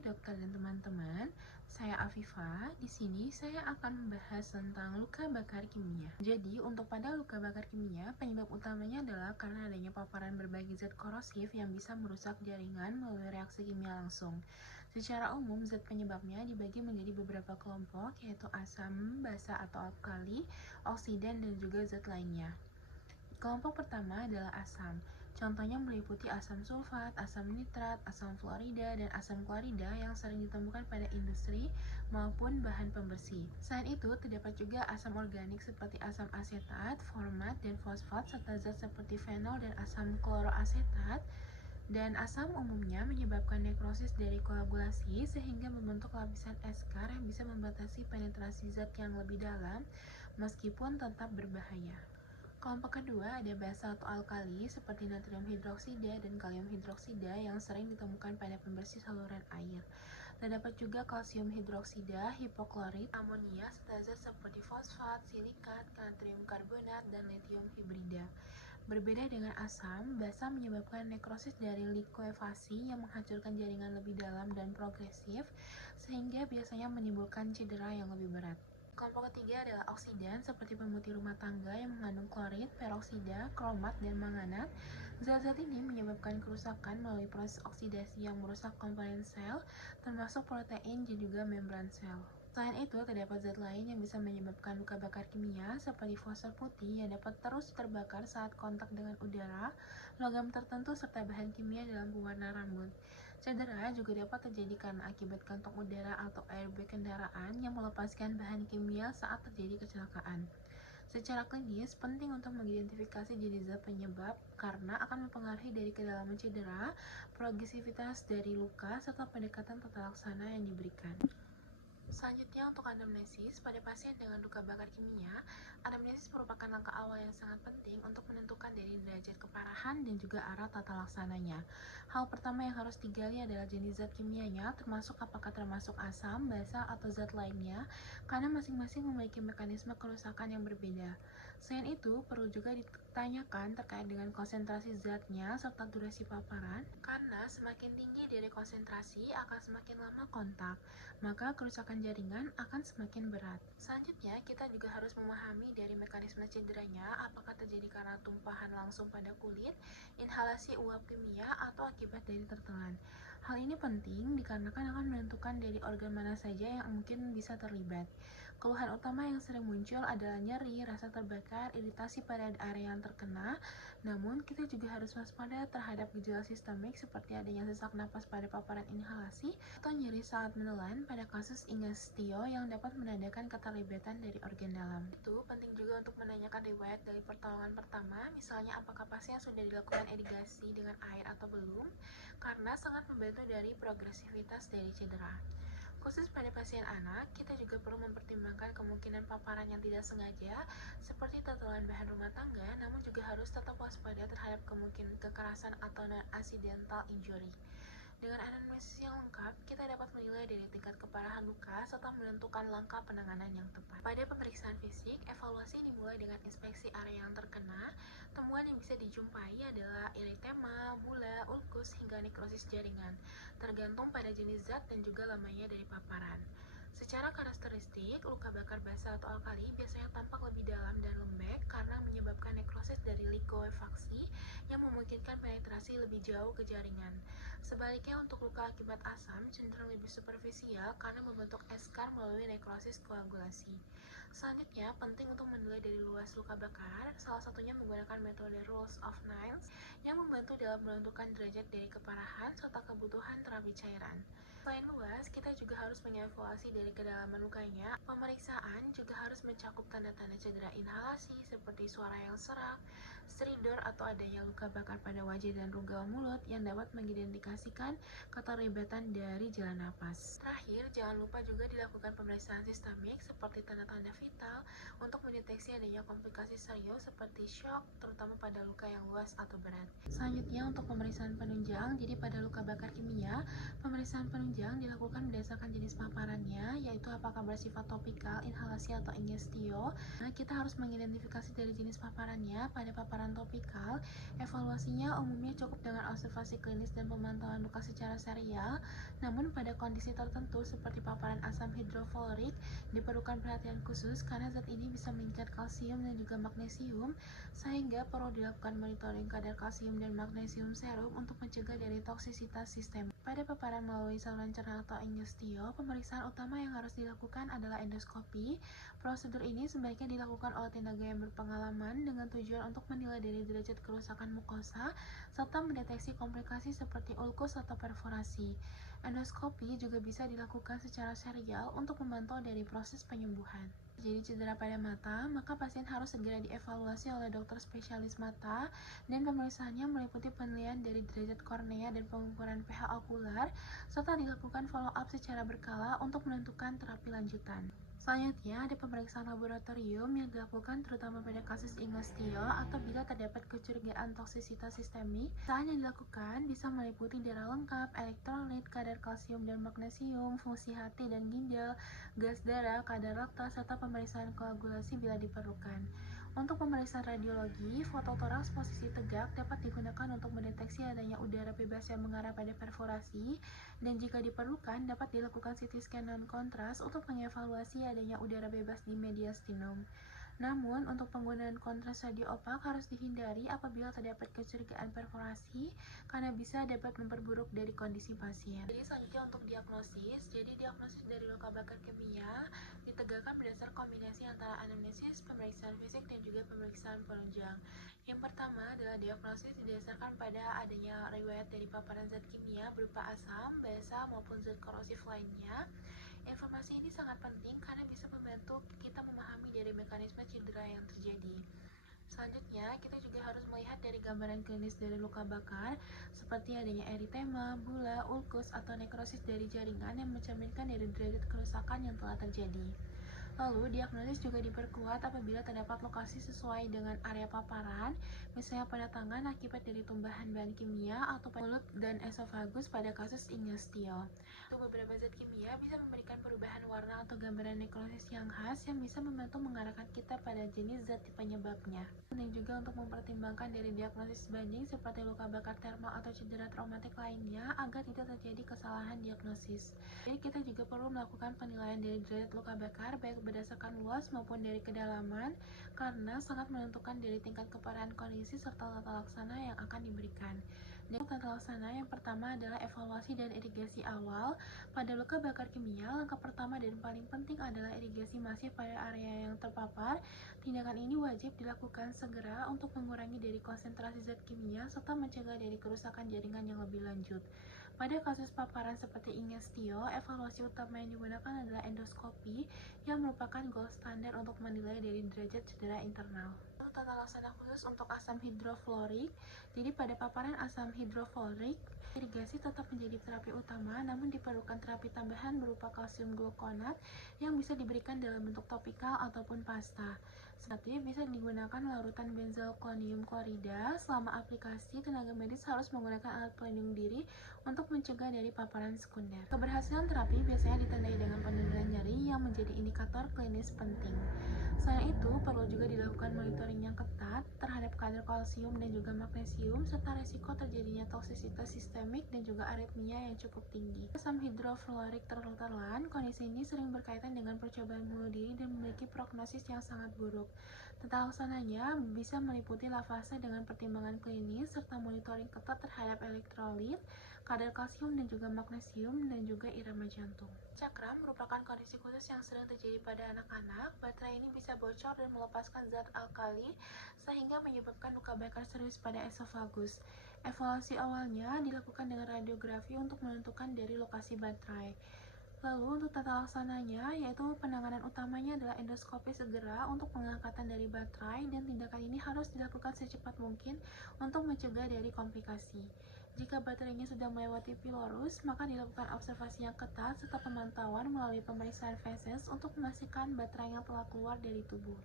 dokter dan teman-teman, saya Afifa. Di sini saya akan membahas tentang luka bakar kimia. Jadi, untuk pada luka bakar kimia, penyebab utamanya adalah karena adanya paparan berbagai zat korosif yang bisa merusak jaringan melalui reaksi kimia langsung. Secara umum, zat penyebabnya dibagi menjadi beberapa kelompok, yaitu asam, basa atau alkali, oksidan, dan juga zat lainnya. Kelompok pertama adalah asam. Contohnya meliputi asam sulfat, asam nitrat, asam fluorida, dan asam klorida yang sering ditemukan pada industri maupun bahan pembersih. Selain itu, terdapat juga asam organik seperti asam asetat, format, dan fosfat, serta zat seperti fenol dan asam kloroasetat. Dan asam umumnya menyebabkan nekrosis dari koagulasi sehingga membentuk lapisan eskar yang bisa membatasi penetrasi zat yang lebih dalam meskipun tetap berbahaya. Kelompok kedua ada basa atau alkali seperti natrium hidroksida dan kalium hidroksida yang sering ditemukan pada pembersih saluran air. Terdapat juga kalsium hidroksida, hipoklorit, amonia, serta zat seperti fosfat, silikat, natrium karbonat, dan litium hibrida. Berbeda dengan asam, basa menyebabkan nekrosis dari likuefasi yang menghancurkan jaringan lebih dalam dan progresif, sehingga biasanya menimbulkan cedera yang lebih berat. Kelompok ketiga adalah oksidan seperti pemutih rumah tangga yang mengandung klorid, peroksida, kromat, dan manganat. Zat-zat ini menyebabkan kerusakan melalui proses oksidasi yang merusak komponen sel, termasuk protein dan juga membran sel. Selain itu, terdapat zat lain yang bisa menyebabkan luka bakar kimia seperti fosfor putih yang dapat terus terbakar saat kontak dengan udara, logam tertentu, serta bahan kimia dalam pewarna rambut. Cedera juga dapat terjadi karena akibat kantong udara atau airbag kendaraan yang melepaskan bahan kimia saat terjadi kecelakaan. Secara klinis, penting untuk mengidentifikasi jenis zat penyebab karena akan mempengaruhi dari kedalaman cedera, progresivitas dari luka, serta pendekatan tata laksana yang diberikan. Selanjutnya, untuk anamnesis, pada pasien dengan luka bakar kimia, anamnesis merupakan langkah awal yang sangat penting untuk menentukan dari derajat keparahan dan juga arah tata laksananya. Hal pertama yang harus digali adalah jenis zat kimianya, termasuk apakah termasuk asam, basa, atau zat lainnya, karena masing-masing memiliki mekanisme kerusakan yang berbeda. Selain itu, perlu juga ditanyakan terkait dengan konsentrasi zatnya serta durasi paparan, karena semakin tinggi dari konsentrasi akan semakin lama kontak, maka kerusakan jaringan akan semakin berat. Selanjutnya, kita juga harus memahami dari mekanisme cederanya, apakah terjadi karena tumpahan langsung pada kulit, inhalasi uap kimia, atau akibat dari tertelan. Hal ini penting dikarenakan akan menentukan dari organ mana saja yang mungkin bisa terlibat. Keluhan utama yang sering muncul adalah nyeri, rasa terbakar, iritasi pada area yang terkena. Namun, kita juga harus waspada terhadap gejala sistemik seperti adanya sesak napas pada paparan inhalasi atau nyeri saat menelan pada kasus ingestio yang dapat menandakan keterlibatan dari organ dalam. Itu penting juga untuk menanyakan riwayat dari pertolongan pertama, misalnya apakah pasien sudah dilakukan irigasi dengan air atau belum, karena sangat membantu dari progresivitas dari cedera. Khusus pada pasien anak, kita juga perlu mempertimbangkan kemungkinan paparan yang tidak sengaja, seperti tertelan bahan rumah tangga, namun juga harus tetap waspada terhadap kemungkinan kekerasan atau non-accidental injury. Dengan anamnesis yang lengkap, kita dapat menilai dari tingkat keparahan luka serta menentukan langkah penanganan yang tepat. Pada pemeriksaan fisik, evaluasi dimulai dengan inspeksi area yang terkena. Temuan yang bisa dijumpai adalah eritema, bula, ulkus, hingga nekrosis jaringan, tergantung pada jenis zat dan juga lamanya dari paparan. Secara karakteristik, luka bakar basa atau alkali biasanya tampak lebih dalam dan lembek karena menyebabkan nekrosis dari likuefaksi yang memungkinkan penetrasi lebih jauh ke jaringan. Sebaliknya, untuk luka akibat asam cenderung lebih superficial karena membentuk eskar melalui nekrosis koagulasi. Selanjutnya, penting untuk menilai dari luas luka bakar, salah satunya menggunakan metode Rules of Nines yang membantu dalam menentukan derajat dari keparahan serta kebutuhan terapi cairan. Selain luas, kita juga harus mengevaluasi dari kedalaman lukanya. Pemeriksaan juga harus mencakup tanda-tanda cedera inhalasi seperti suara yang serak, stridor, atau adanya luka bakar pada wajah dan rongga mulut yang dapat mengidentifikasikan keterlibatan dari jalan napas. Terakhir, jangan lupa juga dilakukan pemeriksaan sistemik seperti tanda-tanda vital untuk mendeteksi adanya komplikasi serius seperti shock, terutama pada luka yang luas atau berat. Selanjutnya, untuk pemeriksaan penunjang, jadi pada luka bakar kimia, pemeriksaan penunjang penunjang dilakukan berdasarkan jenis paparannya, yaitu apakah bersifat topikal, inhalasi, atau ingestio. Nah, kita harus mengidentifikasi dari jenis paparannya. Pada paparan topikal, evaluasinya umumnya cukup dengan observasi klinis dan pemantauan luka secara serial. Namun, pada kondisi tertentu seperti paparan asam hidrofluorik, diperlukan perhatian khusus karena zat ini bisa mengikat kalsium dan juga magnesium, sehingga perlu dilakukan monitoring kadar kalsium dan magnesium serum untuk mencegah dari toksisitas sistemik. Pada paparan melalui saluran cerna atau ingestio, pemeriksaan utama yang harus dilakukan adalah endoskopi. Prosedur ini sebaiknya dilakukan oleh tenaga yang berpengalaman dengan tujuan untuk menilai dari derajat kerusakan mukosa serta mendeteksi komplikasi seperti ulkus atau perforasi. Endoskopi juga bisa dilakukan secara serial untuk memantau dari proses penyembuhan. Jadi cedera pada mata, maka pasien harus segera dievaluasi oleh dokter spesialis mata, dan pemeriksaannya meliputi penilaian dari derajat kornea dan pengukuran pH okular, serta dilakukan follow-up secara berkala untuk menentukan terapi lanjutan. Selanjutnya, ada pemeriksaan laboratorium yang dilakukan terutama pada kasus ingestio atau bila terdapat kecurigaan toksisitas sistemik. Pemeriksaan yang dilakukan bisa meliputi darah lengkap, elektrolit, kadar kalsium dan magnesium, fungsi hati dan ginjal, gas darah, kadar laktat, serta pemeriksaan koagulasi bila diperlukan. Untuk pemeriksaan radiologi, foto toraks posisi tegak dapat digunakan untuk mendeteksi adanya udara bebas yang mengarah pada perforasi, dan jika diperlukan dapat dilakukan CT scan non-kontras untuk mengevaluasi adanya udara bebas di mediastinum. Namun, untuk penggunaan kontras radio opak harus dihindari apabila terdapat kecurigaan perforasi, karena bisa dapat memperburuk dari kondisi pasien. Jadi selanjutnya untuk diagnosis, diagnosis dari luka bakar kimia ditegakkan berdasar kombinasi antara anamnesis, pemeriksaan fisik, dan juga pemeriksaan penunjang. Yang pertama adalah diagnosis didasarkan pada adanya riwayat dari paparan zat kimia berupa asam, basa, maupun zat korosif lainnya. Informasi ini sangat penting karena bisa membantu kita memahami dari mekanisme cedera yang terjadi. Selanjutnya, kita juga harus melihat dari gambaran klinis dari luka bakar, seperti adanya eritema, bula, ulkus, atau nekrosis dari jaringan yang mencerminkan dari derajat kerusakan yang telah terjadi. Lalu, diagnosis juga diperkuat apabila terdapat lokasi sesuai dengan area paparan, misalnya pada tangan akibat dari tumbahan bahan kimia atau pada mulut dan esofagus pada kasus ingestio. Untuk beberapa zat kimia bisa memberikan perubahan warna atau gambaran nekrosis yang khas yang bisa membantu mengarahkan kita pada jenis zat penyebabnya. Penting juga untuk mempertimbangkan dari diagnosis banding seperti luka bakar termal atau cedera traumatik lainnya agar tidak terjadi kesalahan diagnosis. Jadi kita juga perlu melakukan penilaian dari derajat luka bakar baik berdasarkan luas maupun dari kedalaman, karena sangat menentukan dari tingkat keparahan kondisi serta tata laksana yang akan diberikan. Dan tata laksana yang pertama adalah evaluasi dan irigasi awal. Pada luka bakar kimia, langkah pertama dan paling penting adalah irigasi masif pada area yang terpapar. Tindakan ini wajib dilakukan segera untuk mengurangi dari konsentrasi zat kimia serta mencegah dari kerusakan jaringan yang lebih lanjut. Pada kasus paparan seperti ingestio, evaluasi utama yang digunakan adalah endoskopi yang merupakan gold standar untuk menilai dari derajat cedera internal. Tata laksana khusus untuk asam hidrofluorik. Jadi pada paparan asam hidrofluorik, irigasi tetap menjadi terapi utama, namun diperlukan terapi tambahan berupa kalsium glukonat yang bisa diberikan dalam bentuk topikal ataupun pasta. Seperti bisa digunakan larutan benzalkonium klorida. Selama aplikasi, tenaga medis harus menggunakan alat pelindung diri untuk mencegah dari paparan sekunder. Keberhasilan terapi biasanya ditandai dengan penurunan nyeri yang menjadi indikator klinis penting. Selain itu, perlu juga dilakukan monitoring yang ketat terhadap kadar kalsium dan juga magnesium, serta resiko terjadinya toksisitas sistemik dan juga aritmia yang cukup tinggi. Asam hidrofluorik tertelan, kondisi ini sering berkaitan dengan percobaan bunuh diri dan memiliki prognosis yang sangat buruk. Tata laksananya bisa meliputi lavase dengan pertimbangan klinis, serta monitoring ketat terhadap elektrolit, kadar kalsium dan juga magnesium, dan juga irama jantung. Cakram merupakan kondisi khusus yang sering terjadi pada anak-anak. Baterai ini bisa bocor dan melepaskan zat alkali sehingga menyebabkan luka bakar serius pada esofagus. Evaluasi awalnya dilakukan dengan radiografi untuk menentukan dari lokasi baterai. Lalu untuk tata laksananya, yaitu penanganan utamanya adalah endoskopi segera untuk pengangkatan dari baterai, dan tindakan ini harus dilakukan secepat mungkin untuk mencegah dari komplikasi. Jika baterainya sudah melewati pilorus, maka dilakukan observasi yang ketat serta pemantauan melalui pemeriksaan feses untuk memastikan baterai yang telah keluar dari tubuh.